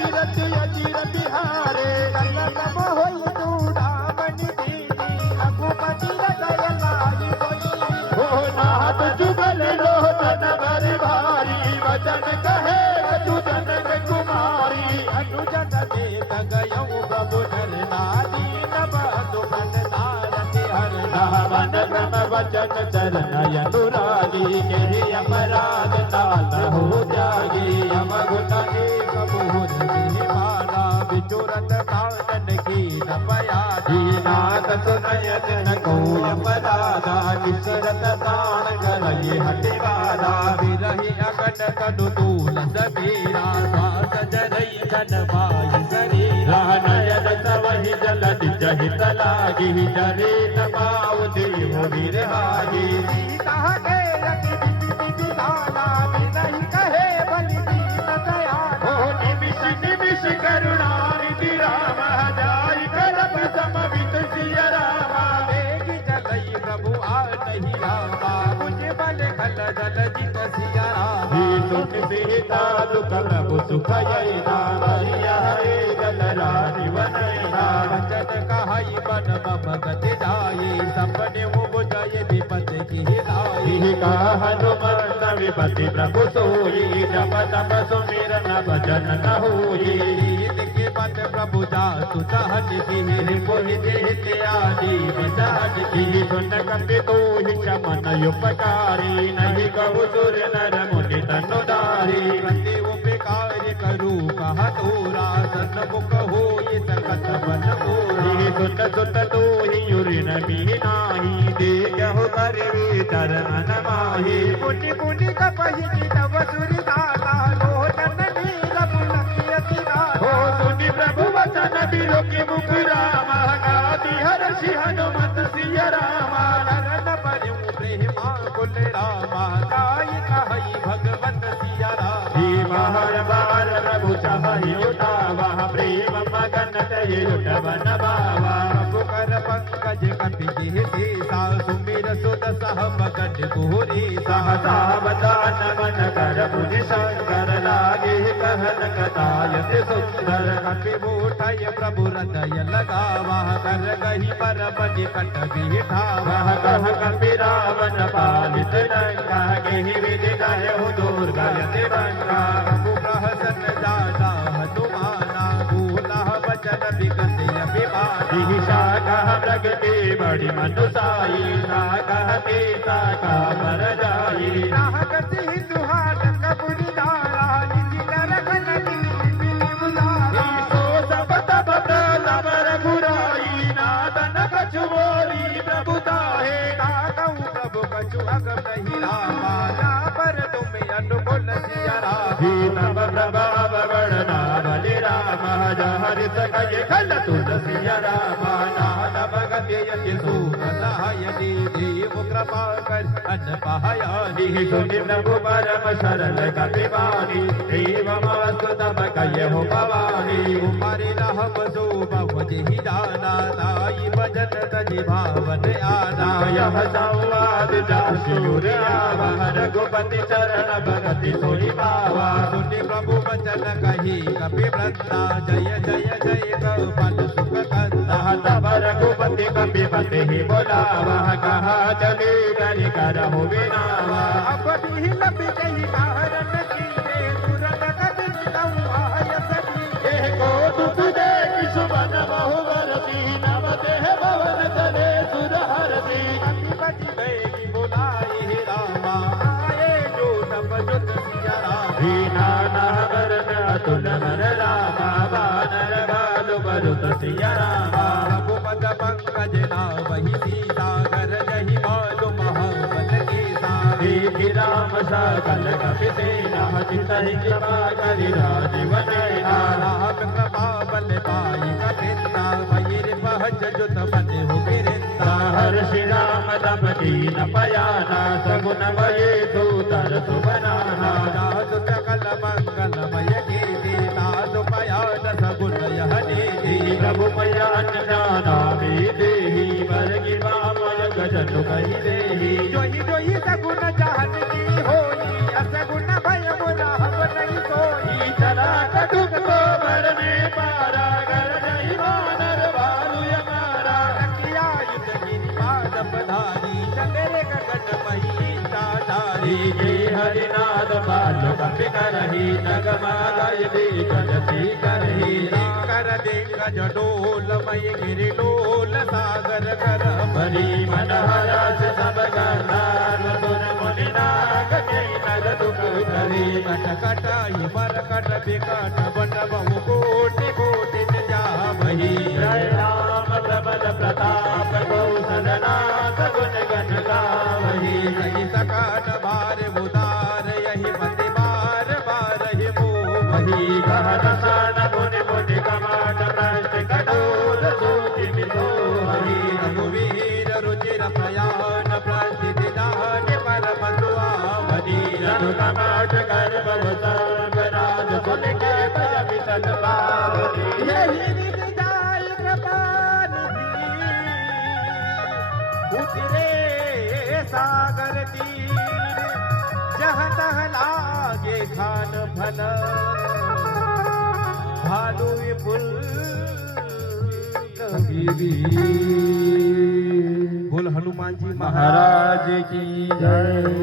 अचिरति अचिर बिहारे कलम होई तू दामन दीनी रघुपति हृदय लाई सोई हो नाथ जुगल लोचन भरि भारी वचन कहे अजुजन कुमारी अनुजन देख गयऊ प्रभु नारी नभ दुमन नारति हर नावन क्रम वचन चरण अनुरागी के अपराध ताल हो जागी अमगुण एक मुहुर माला विचुरत कानन की नपयाधी नाथ सुनयत न को अपराधा किसरत प्राण करये हटिवारा विरहि अगन कनु तूल सबीरा श्वास जरई जन भाई शरीरा नयन तवहि जल जहित लागी जरे तपाव देव विरहागी सीता के लगी बिति दाना नहीं कहे बलि दीन दयाना हो निमिष निमिष करुणा निधि राम जाय करब समवित सिय रामा देगी जलई प्रभु आ नहीं रामा मुझे बल खल जल जित सिय रामा सुन सीता दुख प्रभु सुख यही राम हरे जल रानी वनैना वचन कहाई बन मम गति जाई सपने बुझाए विपत की हिदाई का हनुमान विपति प्रभु सोई जब तब सुमिरन भजन न होई के बन प्रभु जासु सहज की कोहि देहित आदि बजाज की सुन कपि तो ही चमन उपकारी नहीं कहु सुर नर मुनि तनुदारी प्रति उपकार करू कहा तोरा सन्मुख होई सकत बन मोरी सुत सुत तो ही उरिन मीनाही देखहु करवी चरण माही पुनि पुनि कपहि तव सुरि दाता लोचन नील पुलकियति हो सुनि प्रभु वचन बिरोकी मुख राम गाति हर्षि हनुमत सिय रामा नरन परिउ प्रेमा कुल रामा गाय कहई भगवत सिय रामा बार बार प्रभु चाहि उठावा प्रेम मगन कहि उठवन बावा कर पंकज कपि देसा सुमिर सुत सह मगन गोरी सहसा वदान मन कर मुनि शंकर लागे कहन कतायत सुंदर कपि मोठय प्रभु हृदय लगावा कर गही पर बनि कट बिठावा कह कपि रावण पालित लंका गेहि विधि कहु दुर्गति बंका प्रभु प्रहसन जाना हनुमाना भूला वचन विगत अभिमानी शाखा प्रगति बड़ी मनुसाई शाखा पीता का मर जाई नाहक सिंधु हाथ कपुरी दारा निधि करगन दिली बुलारा सो सब तब प्रताप रघुराई नादन कछुओरी प्रभु ताहे नागऊ प्रभु कछु अगम नहीं रामा ना पर तुम अनुकूल सिया राही तब प्रभाव वर्णना बलि राम हरि सकय खल तुलसी रामा नाथ भगत यति सूरदाय देव कृपा कर अन पहायानि सुनि प्रभु परम शरण कपि वाणी एवमस्तु तब कयहु भवानी उमरि रहब सो बहु जेहि दाना ताई भजन तनि भावन आना यह संवाद जासुर आवा रघुपति चरण भगति सोई पावा सुनि प्रभु वचन कही कपि वृंदा जय जय जय गौपल सुख कंदा तब रघुपति कपि पति ही बोलावा कहा चले करि करहु विनावा अब भी लब जहि तारन कीने तुरत कदिन कहु आय सकी को दुख देखि सुमन बहु वरती नव देह भवन तले सुर हरती कपि गए बुलाए रामा आए जो तब जुत सिया राही नाना वर अतुल वर रामा बानर बालु बरुत सिया रामा रघुपत पंकज नावहि सीता कर जहि मालु महाबल कीसा देखि राम सकल कपि सेना चितहि कृपा करि राजीव नैना राम कृपा बल पाई कपिता भैर पहच जुत बने हो बिरिंदा हर्षि राम दम दीन पयाना सगुन भये सूतर सुबनाना दासु सकल मंगल मय कीर्ति दासु पयान सगुन यह नीति प्रभु पयान जाना देहि वर की बामय गजन कही देहि जोहि जोहि सगुन जान की होई असगुन भय मुला हम नहीं सोई चरा कटुक को वही के हरिनाद बालो कपि करही जगमा गय दी जगती करही कर देंग जडोल मय गिरिलोल सागर कर बरी मनहरा से सब गनार सुर मुनि नाग के नर दुख करी कट कटाई मर कट बिकट बन बहु कोटि कोटि जा वही जय राम प्रबल प्रताप कौशलनाथ गुण गण गावही सही सकट भार उदार यही मति बार बार ही मोह वही कहत सन मुनि मुनि कमाट प्रस्त कठोर सूति मिलो वही रघुवीर रुचिर प्रयाण प्रसिद्ध दान परम सुआवनी रघु कमाट कर बहु राज सुन के विचन पावनी यही विधि जाय कृपानिधि उतरे सागर तीर जहाँ तहाँ लागे खान भल भालू पुल बोल हनुमान जी महाराज महाराज की जय।